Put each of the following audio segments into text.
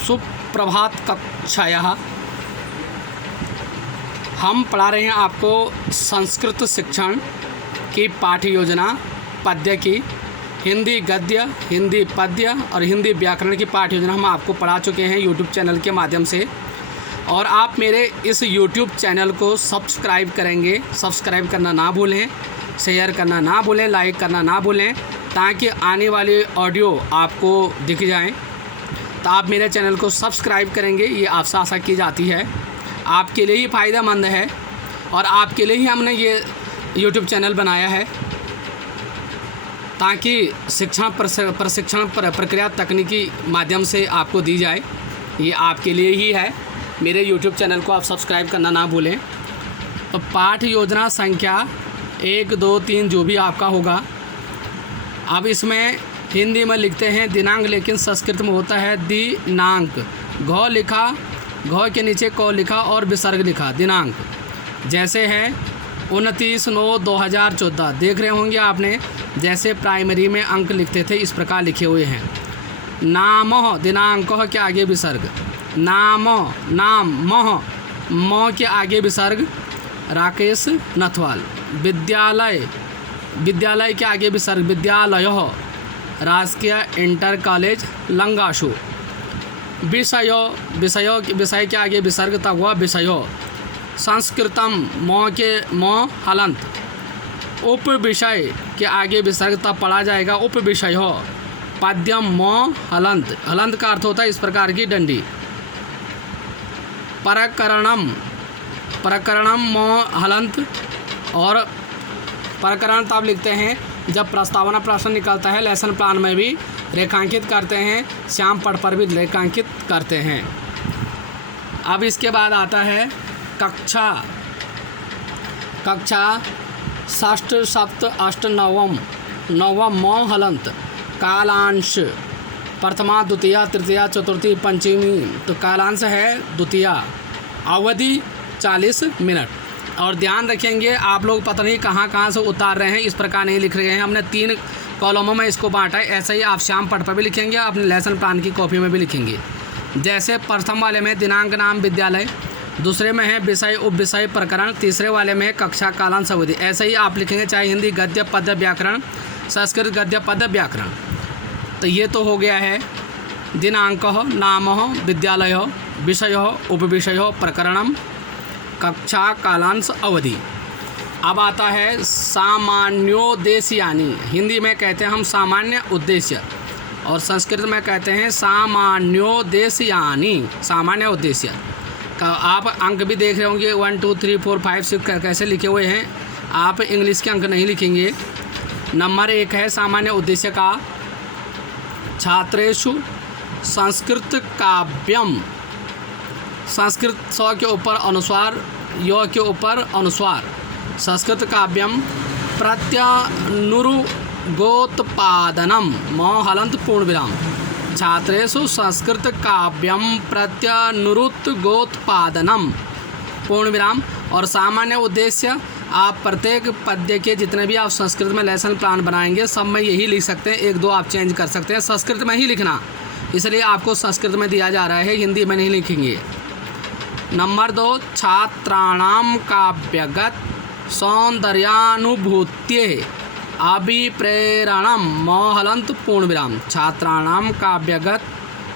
सुप्रभात कक्षायाः। हम पढ़ा रहे हैं आपको संस्कृत शिक्षण की पाठ्य योजना पद्य की, हिंदी गद्य, हिंदी पद्य और हिंदी व्याकरण की पाठ्य योजना हम आपको पढ़ा चुके हैं यूट्यूब चैनल के माध्यम से। और आप मेरे इस यूट्यूब चैनल को सब्सक्राइब करेंगे, सब्सक्राइब करना ना भूलें, शेयर करना ना भूलें, लाइक करना ना भूलें, ताकि आने वाली ऑडियो आपको दिख जाएं। तो आप मेरे चैनल को सब्सक्राइब करेंगे, ये आपसे आशा की जाती है। आपके लिए ही फ़ायदेमंद है और आपके लिए ही हमने ये यूट्यूब चैनल बनाया है, ताकि शिक्षण प्रशिक्षण प्रक्रिया तकनीकी माध्यम से आपको दी जाए। ये आपके लिए ही है। मेरे यूट्यूब चैनल को आप सब्सक्राइब करना ना भूलें। तो पाठ्य योजना संख्या 1, 2, 3 जो भी आपका होगा, अब इसमें हिंदी में लिखते हैं दिनांक, लेकिन संस्कृत में होता है दिनांक। घ लिखा, घ के नीचे क लिखा और विसर्ग लिखा, दिनांक। जैसे है 29/9/2014, देख रहे होंगे आपने, जैसे प्राइमरी में अंक लिखते थे इस प्रकार लिखे हुए हैं। नाम दिनांक के आगे विसर्ग, नाम नाम मह म के आगे विसर्ग, राकेश नथवाल। विद्यालय, विद्यालय के आगे विसर्ग, विद्यालय। राजकीय इंटर कॉलेज लंगाशु। विषय, विषय के आगे विसर्ग तब हुआ विषयो। संस्कृतम म के म हलंत। उप विषय के आगे विसर्ग तब पढ़ा जाएगा उप विषय हो। पद्यम म हलंत, हलंत का अर्थ होता है इस प्रकार की डंडी। प्रकरणम, प्रकरणम म हलंत। और प्रकरण तब लिखते हैं जब प्रस्तावना प्रश्न निकलता है, लेसन प्लान में भी रेखांकित करते हैं, श्याम पट पर भी रेखांकित करते हैं। अब इसके बाद आता है कक्षा। कक्षा षष्ठ, सप्त, अष्ट, नवम। नवम म हलंत। कालांश प्रथमा, द्वितीया, तृतीया, चतुर्थी, पंचमी। तो कालांश है द्वितीया। अवधि 40 मिनट। और ध्यान रखेंगे आप लोग पता नहीं कहाँ से उतार रहे हैं, इस प्रकार नहीं लिख रहे हैं। हमने 3 कॉलमों में इसको बांटा है। ऐसे ही आप श्याम पट पर भी लिखेंगे, अपने लेसन प्लान की कॉपी में भी लिखेंगे। जैसे प्रथम वाले में दिनांक, नाम, विद्यालय, दूसरे में है विषय, उप विषय, प्रकरण, तीसरे वाले में है कक्षा, कालांश, अवधि। ऐसे ही आप लिखेंगे, चाहे हिंदी गद्य पद्य व्याकरण, संस्कृत गद्य पद्य व्याकरण। तो ये तो हो गया है दिनांक, नाम, विद्यालय, विषय, उपविषय, प्रकरणम, कक्षा, कालांश, अवधि। अब आता है सामान्योद्देश्यानि। हिंदी में कहते हैं हम सामान्य उद्देश्य, और संस्कृत में कहते हैं सामान्योद्देश्यानि, सामान्य उद्देश्य। आप अंक भी देख रहे होंगे 1 2 3 4 5 6 कैसे लिखे हुए हैं। आप इंग्लिश के अंक नहीं लिखेंगे। नंबर 1 है सामान्य उद्देश्य का, छात्रेषु संस्कृत काव्यम। संस्कृत स के ऊपर अनुस्वार, य के ऊपर अनुस्वार। संस्कृत काव्यम प्रत्यनुरुगोत्पादनम, म हलंत पूर्ण विराम। छात्रेषु संस्कृत काव्यम प्रत्यनुरुगोत्पादनम, पूर्ण विराम। और सामान्य उद्देश्य, आप प्रत्येक पद्य के जितने भी आप संस्कृत में लेसन प्लान बनाएंगे सब में यही लिख सकते हैं। 1 2 आप चेंज कर सकते हैं, संस्कृत में ही लिखना, इसलिए आपको संस्कृत में दिया जा रहा है, हिंदी में नहीं लिखेंगे। नंबर 2, छात्राणाम काव्यगत सौंदर्यानुभूत्ये अभिप्रेरणम, म हलंत पूर्ण विराम। छात्राणाम काव्यगत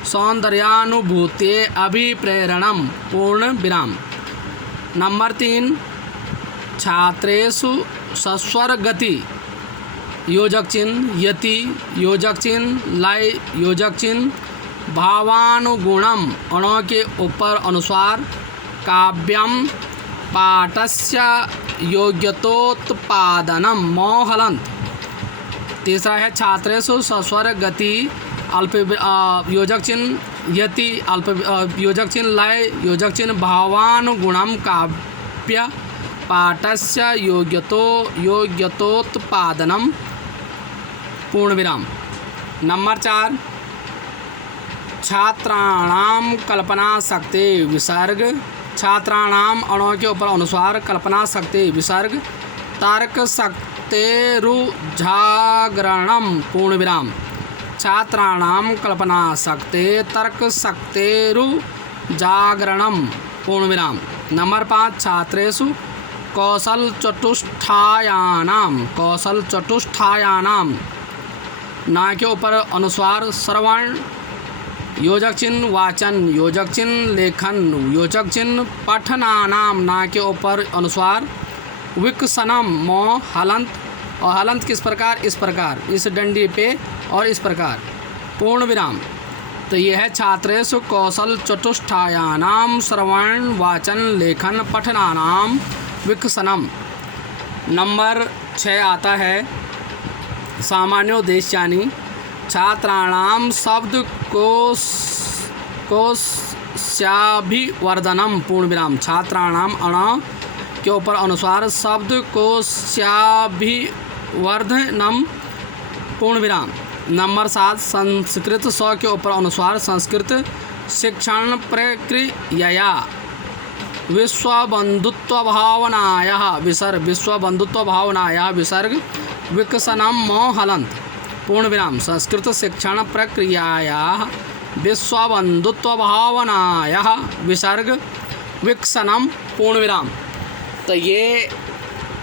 सौंदर्यानुभूत्ये अभिप्रेरणम, पूर्ण विराम। नंबर 3, छात्रेषु सस्वर गति, योजक चिन्ह, यति, योजक चिन्ह, लय, योजक चिन्ह, भावानुगुणम, अणों के ऊपर अनुस्वार, काव्यम पाठस्य योग्यतोत्पादनम, म हलंत। तीसरा है छात्रेषु सस्वर गति, अल्प योजक चिन्ह, यति, अल्प योजक चिन्ह, लय, योजक चिन्ह, भावानुगुणम, काव्य पाठस्य योग्यतोत्पादनम, पूर्ण विराम। नंबर 4, छात्राणाम कल्पना शक्ति विसर्ग। छात्राणाम अणों के ऊपर अनुस्वार, कल्पना शक्ति विसर्ग। तर्क शक्तिरुजागरणम, पूर्ण विराम। छात्राणां कल्पनाशक्ते तर्कशक्तेरु जागरणं पूर्ण विराम। नंबर 5 छात्रेषु कौशल चतुष्टायानाम ना के ऊपर अनुस्वार श्रवण योजक चिन्ह वाचन योजक चिन्ह लेखन योजक चिन्ह पठनानाम ना के ऊपर अनुस्वार विकसनम मोह हलंत और हलंत किस प्रकार इस प्रकार इस डंडी पे और इस प्रकार पूर्ण विराम। तो यह है छात्रेषु कौशल चतुष्टायानाम श्रवण वाचन लेखन पठनानाम विकसनम। नंबर 6 आता है सामान्योद्देश्यानि छात्राणाम शब्दकोशाभिवर्धनम पूर्ण विराम। छात्राणाम अण के ऊपर अनुस्वार शब्दकोशाभिवर्धनम पूर्ण विराम। नंबर 7 संस्कृत स के ऊपर अनुस्वार संस्कृत शिक्षण प्रक्रिया विश्वबंधुत्वभावनायाः विसर्ग विकसनम मोह हलंत पूर्ण विराम। संस्कृत शिक्षण प्रक्रियायाः विश्वबंधुत्वभावनायाः विसर्ग विकसनम पूर्ण विराम। तो ये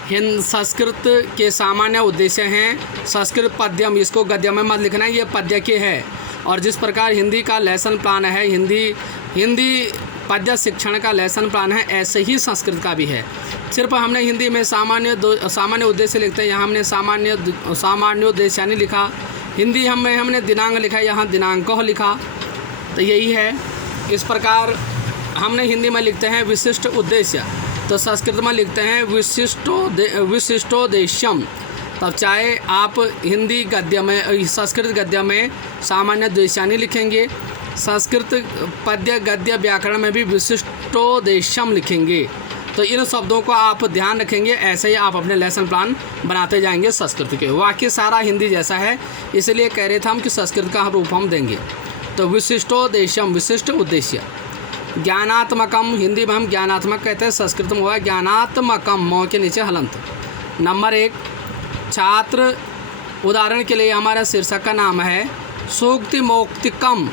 संस्कृत के सामान्य उद्देश्य हैं। संस्कृत पद्यम, इसको गद्य में मत लिखना है, ये पद्य के है। और जिस प्रकार हिंदी का लेसन प्लान है, हिंदी पद्य शिक्षण का लेसन प्लान है, ऐसे ही संस्कृत का भी है। सिर्फ हमने हिंदी में सामान्य उद्देश्य लिखते हैं, यहाँ हमने सामान्योद्देश्यानि लिखा। हिंदी हमने दिनांक लिखा, यहाँ दिनांको लिखा। तो यही है। इस प्रकार हमने हिंदी में लिखते हैं विशिष्ट उद्देश्य, तो संस्कृत में लिखते हैं विशिष्टोद्देश्यम। तब चाहे आप हिंदी गद्य में संस्कृत गद्य में सामान्योद्देश्यानि लिखेंगे, संस्कृत पद्य गद्य व्याकरण में भी विशिष्टोद्देश्यम लिखेंगे। तो इन शब्दों को आप ध्यान रखेंगे, ऐसे ही आप अपने लेसन प्लान बनाते जाएंगे संस्कृत के। वाक्य सारा हिंदी जैसा है, इसलिए कह रहे थे हम कि संस्कृत का रूप हम देंगे। तो विशिष्टोद्देश्यम विशिष्ट उद्देश्य। ज्ञानात्मकम हिंदी में हम ज्ञानात्मक कहते हैं, संस्कृत में हुआ ज्ञानात्मकम मोह के नीचे हलंत। नंबर 1 छात्र, उदाहरण के लिए हमारा शीर्षक का नाम है सूक्ति मौक्तिकम,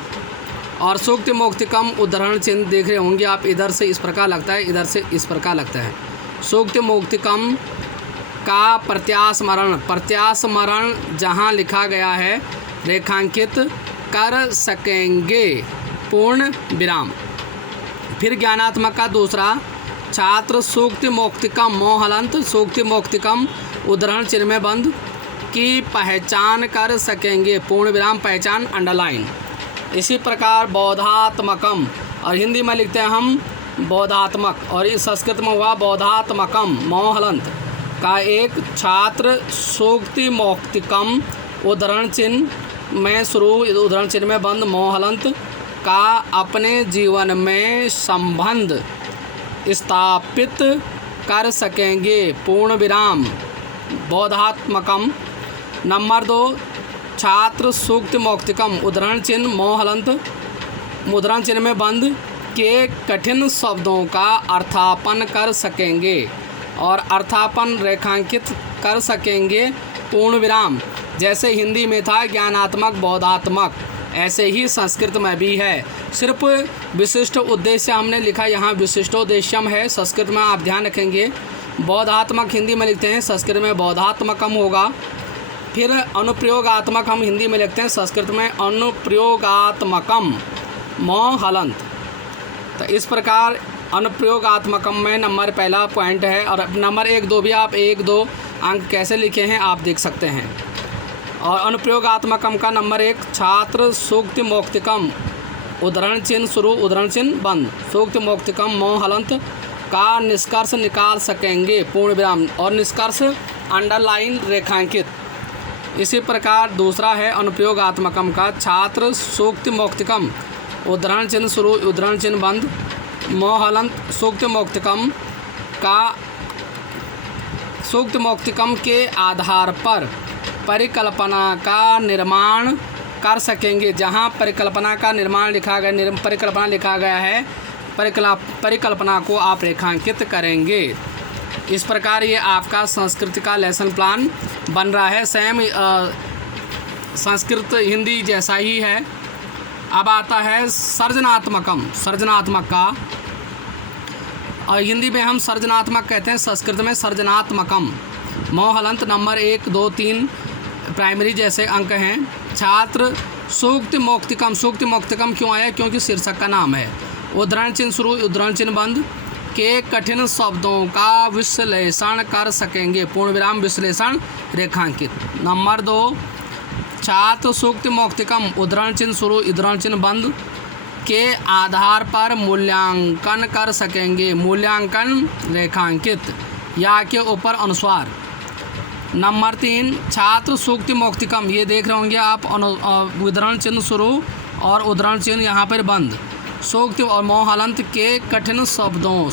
और सूक्ति मौक्तिकम उदाहरण चिन्ह देख रहे होंगे आप, इधर से इस प्रकार लगता है, इधर से इस प्रकार लगता है। सूक्ति मौक्तिकम का प्रत्यास्मरण जहाँ लिखा गया है रेखांकित कर सकेंगे पूर्ण विराम। फिर ज्ञानात्मक का दूसरा छात्र सूक्ति मौक्तिकम मोह हलंत सूक्ति मौक्तिकम उदाहरण चिन्ह में बंद की पहचान कर सकेंगे पूर्ण विराम, पहचान अंडरलाइन। इसी प्रकार बौद्धात्मकम, और हिंदी में लिखते हैं हम बौद्धात्मक, और इस संस्कृत में हुआ बौद्धात्मकम मोह हलंत का एक छात्र सूक्ति मौक्तिकम उदाहरण चिन्ह में शुरू उदाहरण चिन्ह में बंद मोह हलंत का अपने जीवन में संबंध स्थापित कर सकेंगे पूर्ण विराम, बौद्धात्मकम। नंबर 2 छात्र सूक्ति मौक्तिकम उदाहरण चिन्ह मोह हलंत मुद्रण चिन्ह में बंद के कठिन शब्दों का अर्थापन कर सकेंगे, और अर्थापन रेखांकित कर सकेंगे पूर्ण विराम। जैसे हिंदी में था ज्ञानात्मक बौद्धात्मक, ऐसे ही संस्कृत में भी है। सिर्फ विशिष्ट उद्देश्य हमने लिखा, यहाँ विशिष्टोद्देश्यम है। संस्कृत में आप ध्यान रखेंगे बौद्धात्मक हिंदी में लिखते हैं, संस्कृत में बौद्धात्मकम होगा। फिर अनुप्रयोगात्मक हम हिंदी में लिखते हैं, संस्कृत में अनुप्रयोगात्मकम मोह हलंत। तो इस प्रकार अनुप्रयोगात्मकम में नंबर पहला पॉइंट है, और नंबर 1 2 भी आप 1 2 अंक कैसे लिखे हैं आप देख सकते हैं। और अनुप्रयोगात्मकम का नंबर 1 छात्र सूक्ति मौक्तिकम उदाहरण चिन्ह शुरू उदाहरण चिन्ह बंद सूक्ति मौक्तिकम मोह हलंत का निष्कर्ष निकाल सकेंगे पूर्ण विराम, और निष्कर्ष अंडरलाइन रेखांकित। इसी प्रकार दूसरा है अनुप्रयोगात्मकम का छात्र सूक्ति मौक्तिकम उदाहरण चिन्ह शुरू उदाहरण चिन्ह बंद मोह हलंत सूक्ति मौक्तिकम के आधार पर परिकल्पना का निर्माण कर सकेंगे। जहाँ परिकल्पना का निर्माण परिकल्पना लिखा गया है, परिकल्पना को आप रेखांकित करेंगे। इस प्रकार ये आपका संस्कृत का लेसन प्लान बन रहा है। सेम संस्कृत हिंदी जैसा ही है। अब आता है सर्जनात्मकम, सर्जनात्मक का, और हिंदी में हम सर्जनात्मक कहते हैं, संस्कृत में सर्जनात्मकम। मौ हलंत नंबर 1, 2, 3 प्राइमरी जैसे अंक हैं। छात्र सूक्ति मौक्तिकम, सूक्ति मौक्तिकम क्यों आया? क्योंकि शीर्षक का नाम है। उद्धरण चिन्ह शुरू, उद्धरण चिन्ह बंद। के कठिन शब्दों का विश्लेषण कर सकेंगे, पूर्ण विराम विश्लेषण रेखांकित। नंबर 2, छात्र सूक्ति मौक्तिकम, उद्धरण चिन्ह शुरू, उद्धरण चिन्ह बंद, के आधार पर मूल्यांकन कर सकेंगे, मूल्यांकन रेखांकित, या के ऊपर अनुस्वार। नंबर 3, छात्र सूक्ति मौक्तिकम, ये देख रहे होंगे आप, उद्धरण चिन्ह शुरू और उद्धरण चिन्ह यहाँ पर बंद। सूक्ति और मौ हलंत के कठिन शब्दों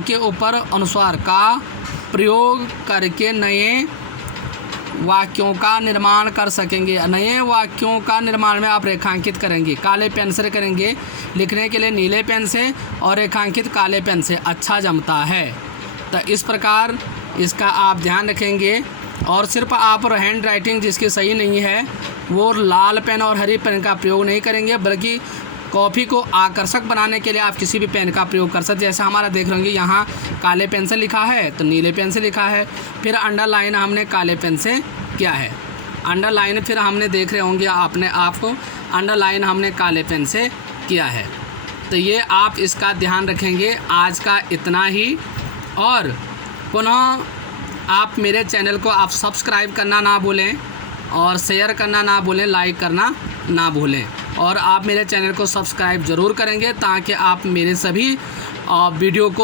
के ऊपर अनुस्वार का प्रयोग करके नए वाक्यों का निर्माण कर सकेंगे। नए वाक्यों का निर्माण में आप रेखांकित करेंगे, काले पेन से करेंगे, लिखने के लिए नीले पेन से और रेखांकित काले पेन से अच्छा जमता है। तो इस प्रकार इसका आप ध्यान रखेंगे। और सिर्फ आप हैंड राइटिंग जिसकी सही नहीं है वो लाल पेन और हरी पेन का प्रयोग नहीं करेंगे, बल्कि कॉपी को आकर्षक बनाने के लिए आप किसी भी पेन का प्रयोग कर सकते। जैसे हमारा देख रहे होंगे यहाँ काले पेन से लिखा है तो नीले पेन से लिखा है, फिर अंडरलाइन हमने काले पेन से किया है, अंडरलाइन फिर हमने देख रहे होंगे आपने आपको अंडरलाइन हमने काले पेन से किया है। तो ये आप इसका ध्यान रखेंगे। आज का इतना ही, और पुनः आप मेरे चैनल को आप सब्सक्राइब करना ना भूलें और शेयर करना ना भूलें, लाइक करना ना भूलें, और आप मेरे चैनल को सब्सक्राइब ज़रूर करेंगे ताकि आप मेरे सभी वीडियो को